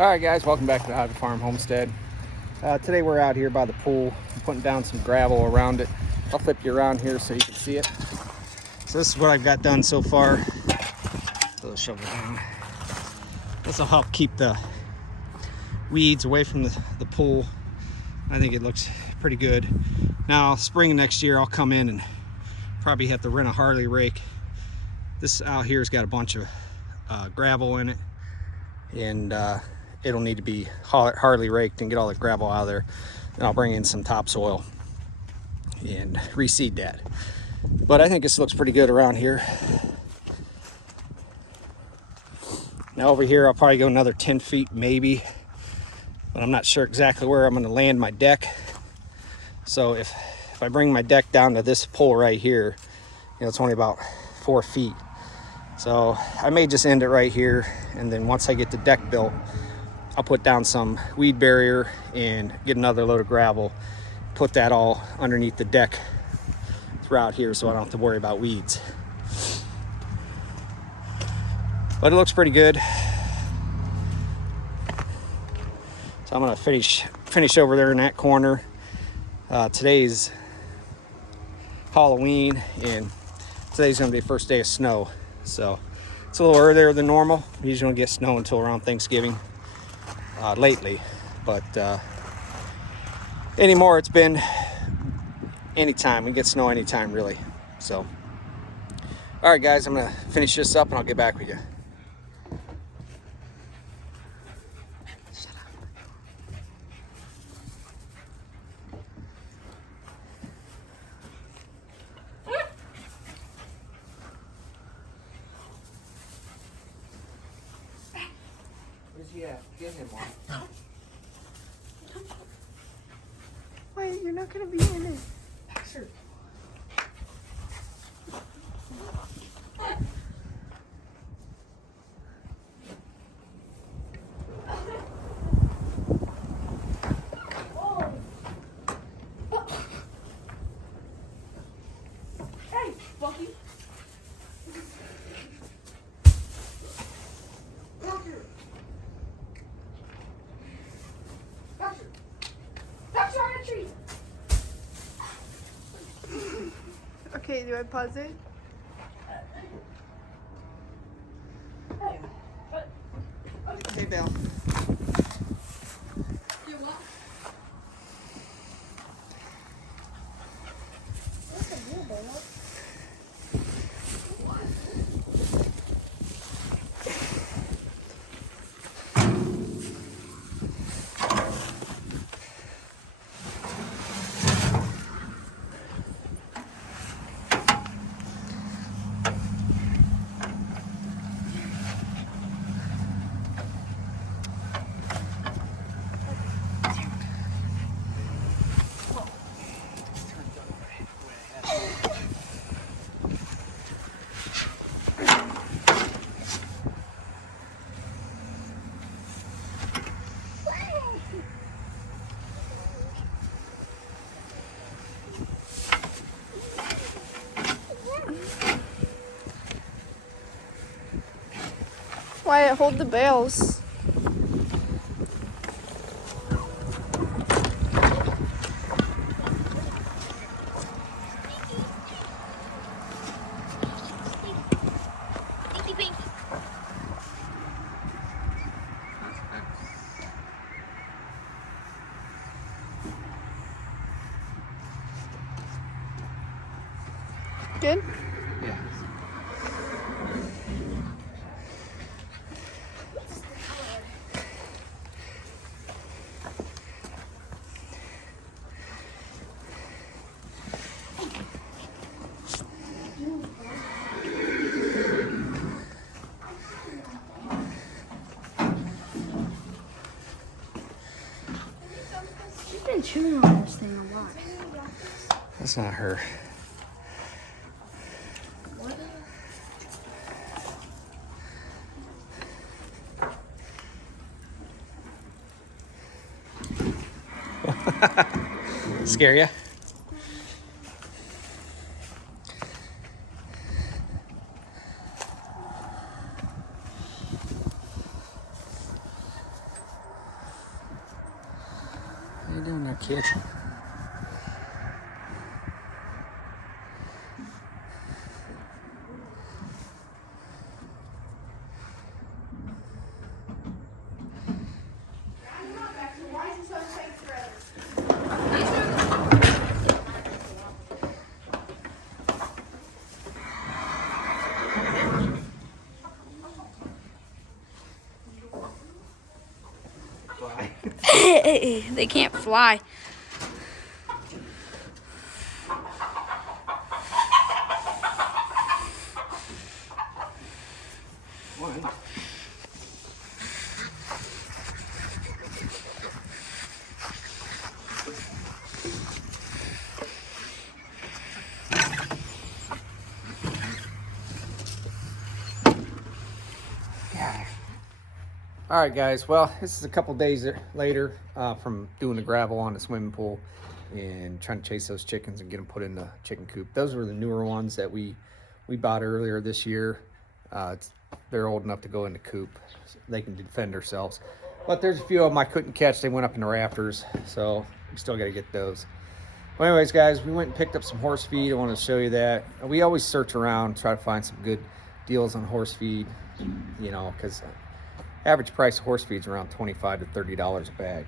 All right, guys, welcome back to the Hobby Farm Homestead. Today we're out here by the pool. I'm putting down some gravel around it. I'll flip you around here so you can see it. So this is what I've got done so far. A little shovel down. This will help keep the weeds away from the pool. I think it looks pretty good. Now, spring next year, I'll come in and probably have to rent a Harley rake. This out here has got a bunch of gravel in it, and it'll need to be Harley raked and get all the gravel out of there. And I'll bring in some topsoil and reseed that. But I think this looks pretty good around here. Now over here, I'll probably go another 10 feet maybe, but I'm not sure exactly where I'm going to land my deck. So if I bring my deck down to this pole right here, you know, it's only about 4 feet. So I may just end it right here, and then once I get the deck built, I'll put down some weed barrier and get another load of gravel, put that all underneath the deck throughout here so I don't have to worry about weeds. But it looks pretty good. So I'm gonna finish over there in that corner. Today's Halloween, and today's gonna be the first day of snow. So it's a little earlier than normal. We usually don't get snow until around Thanksgiving lately. But anymore, it's been anytime. We get snow anytime, really. So, all right, guys, I'm gonna finish this up and I'll get back with you. Where's he at? Get him one. Wait, you're not gonna be in it. Sure. Hey, Bucky. Okay, do I pause it? Hey, Bill. You what? Wyatt, hold the bales. Good? Yeah. She's been chewing on this thing a lot. That's not her. Scare ya? you doing there, kid? They can't fly. All right, guys. Well, this is a couple days later from doing the gravel on the swimming pool and trying to chase those chickens and get them put in the chicken coop. Those were the newer ones that we bought earlier this year. They're old enough to go in the coop. So they can defend themselves. But there's a few of them I couldn't catch. They went up in the rafters, so we still got to get those. Well, anyways, guys, we went and picked up some horse feed. I want to show you that. We always search around, try to find some good deals on horse feed, you know, because average price of horse feed is around $25 to $30 a bag.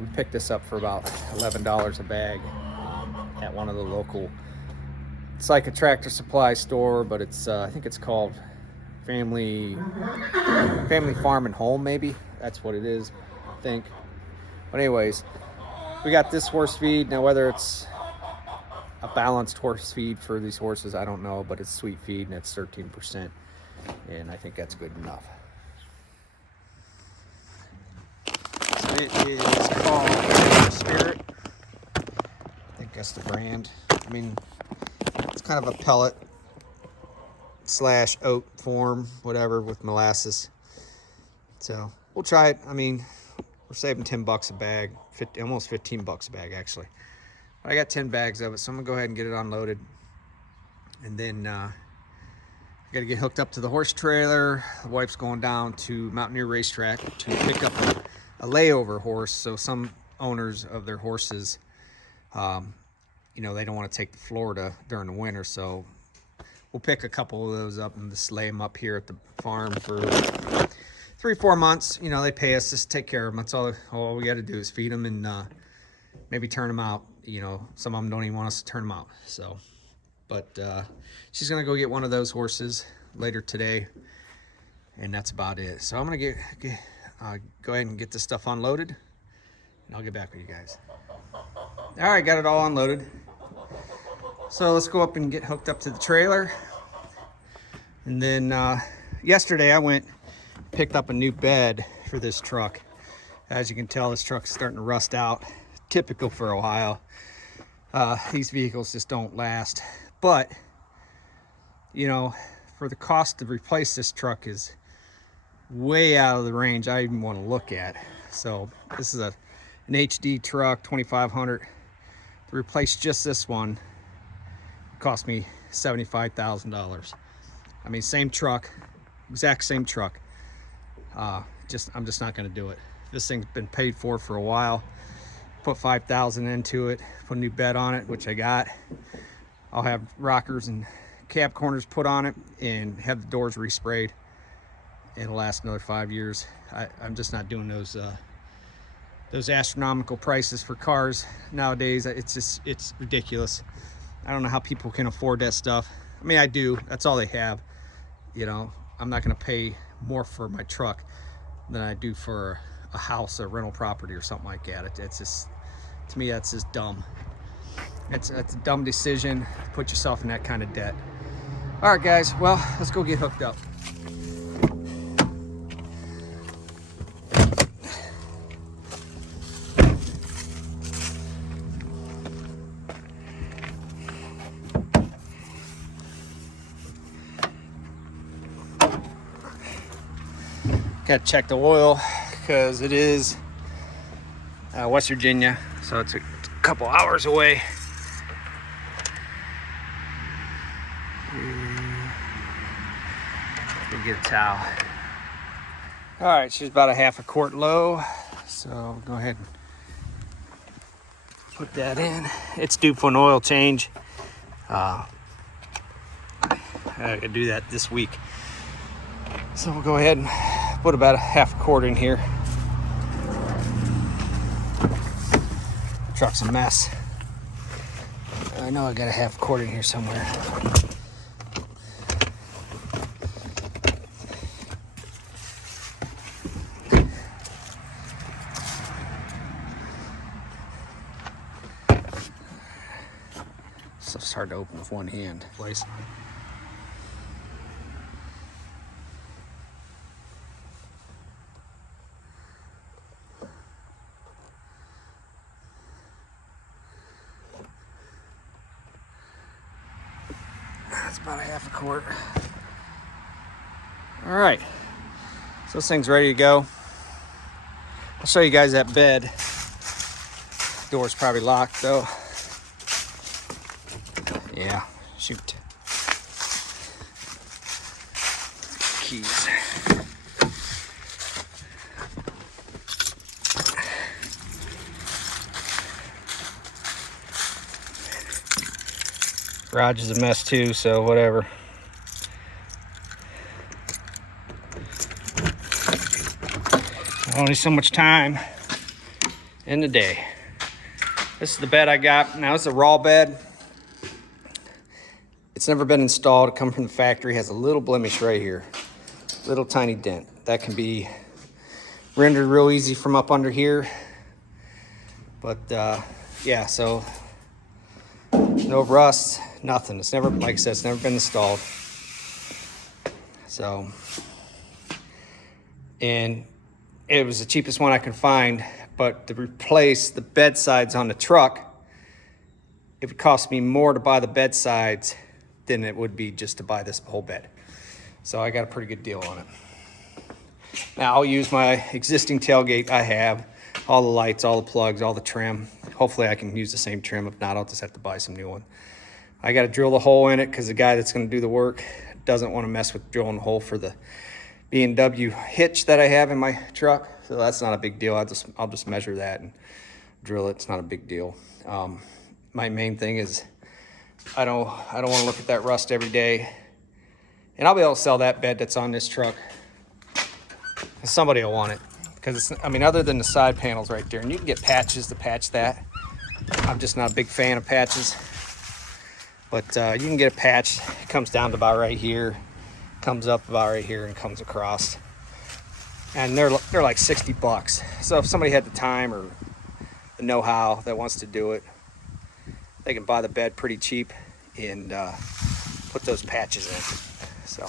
We picked this up for about $11 a bag at one of the local, it's like a Tractor Supply store, but it's I think it's called Family Farm and Home, maybe. That's what it is, I think. But anyways, we got this horse feed. Now, whether it's a balanced horse feed for these horses, I don't know, but it's sweet feed and it's 13%, and I think that's good enough. So it is called Spirit. I think that's the brand. I mean, it's kind of a pellet / oat form, whatever, with molasses. So we'll try it. I mean, we're saving $10 a bag, almost $15 a bag actually. But I got 10 bags of it, so I'm gonna go ahead and get it unloaded. And then I gotta get hooked up to the horse trailer. The wife's going down to Mountaineer Racetrack to pick up a layover horse. So some owners of their horses, you know, they don't want to take to Florida during the winter, so we'll pick a couple of those up and just lay them up here at the farm for 3-4 months. You know, they pay us just to take care of them. That's all we got to do is feed them and maybe turn them out. You know, some of them don't even want us to turn them out. So, but she's gonna go get one of those horses later today, and that's about it. So I'm gonna go ahead and get this stuff unloaded, and I'll get back with you guys. All right, got it all unloaded. So let's go up and get hooked up to the trailer. And then yesterday I picked up a new bed for this truck. As you can tell, this truck's starting to rust out. Typical for Ohio. These vehicles just don't last. But, you know, for the cost to replace this truck is way out of the range I even want to look at. So this is an HD truck, 2500. To replace just this one cost me $75,000. I mean, same truck, exact same truck. I'm just not going to do it. This thing's been paid for a while. Put $5,000 into it, put a new bed on it, which I got. I'll have rockers and cab corners put on it and have the doors resprayed. It'll last another 5 years. I'm just not doing those astronomical prices for cars nowadays. It's ridiculous. I don't know how people can afford that stuff. I mean, I do. That's all they have. You know, I'm not going to pay more for my truck than I do for a house, a rental property, or something like that. It's just, to me, that's just dumb. It's a dumb decision to put yourself in that kind of debt. All right, guys. Well, let's go get hooked up. Got to check the oil because it is West Virginia, so it's a couple hours away. Let me get a towel. All right, she's about a half a quart low, so go ahead and Put that in. It's due for an oil change. I gotta do that this week. So we'll go ahead and put about a half a quart in here. Truck's a mess. I know I got a half quart in here somewhere. Stuff's hard to open with one hand. Place. That's about a half a quart. All right, so this thing's ready to go. I'll show you guys that bed. Door's probably locked though. Yeah, shoot. Keys. Garage is a mess too, so whatever. Only so much time in the day. This is the bed I got. Now it's a raw bed. It's never been installed. It comes from the factory. It has a little blemish right here. Little tiny dent. That can be rendered real easy from up under here. But yeah, so no rust, nothing. It's never, like I said, it's never been installed. So, and it was the cheapest one I could find, but to replace the bed sides on the truck, it would cost me more to buy the bed sides than it would be just to buy this whole bed. So I got a pretty good deal on it. Now I'll use my existing tailgate I have, all the lights, all the plugs, all the trim. Hopefully I can use the same trim. If not, I'll just have to buy some new one. I got to drill the hole in it because the guy that's going to do the work doesn't want to mess with drilling the hole for the B&W hitch that I have in my truck. So that's not a big deal. I'll just measure that and drill it. It's not a big deal. My main thing is I don't want to look at that rust every day. And I'll be able to sell that bed that's on this truck. Somebody will want it. Because it's, I mean, other than the side panels right there, and you can get patches to patch that. I'm just not a big fan of patches. But you can get a patch. It comes down to about right here, comes up about right here, and comes across. And they're like 60 bucks. So if somebody had the time or the know-how that wants to do it, they can buy the bed pretty cheap and put those patches in. So,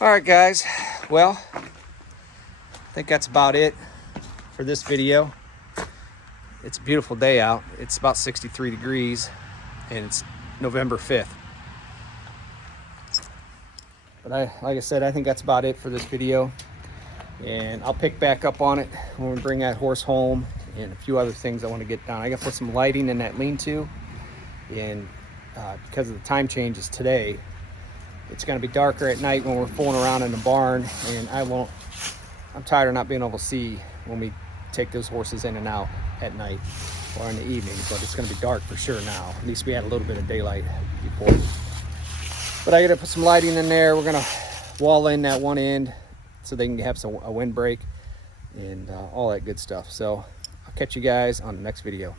all right, guys. Well, I think that's about it for this video. It's a beautiful day out. It's about 63 degrees, and it's November 5th. But like I said, I think that's about it for this video. And I'll pick back up on it when we bring that horse home and a few other things I want to get done. I got to put some lighting in that lean-to. And because of the time changes today, it's going to be darker at night when we're fooling around in the barn. And I'm tired of not being able to see when we take those horses in and out at night or in the evening. But it's going to be dark for sure now. At least we had a little bit of daylight before. But I got to put some lighting in there. We're going to wall in that one end so they can have a windbreak and all that good stuff. So I'll catch you guys on the next video.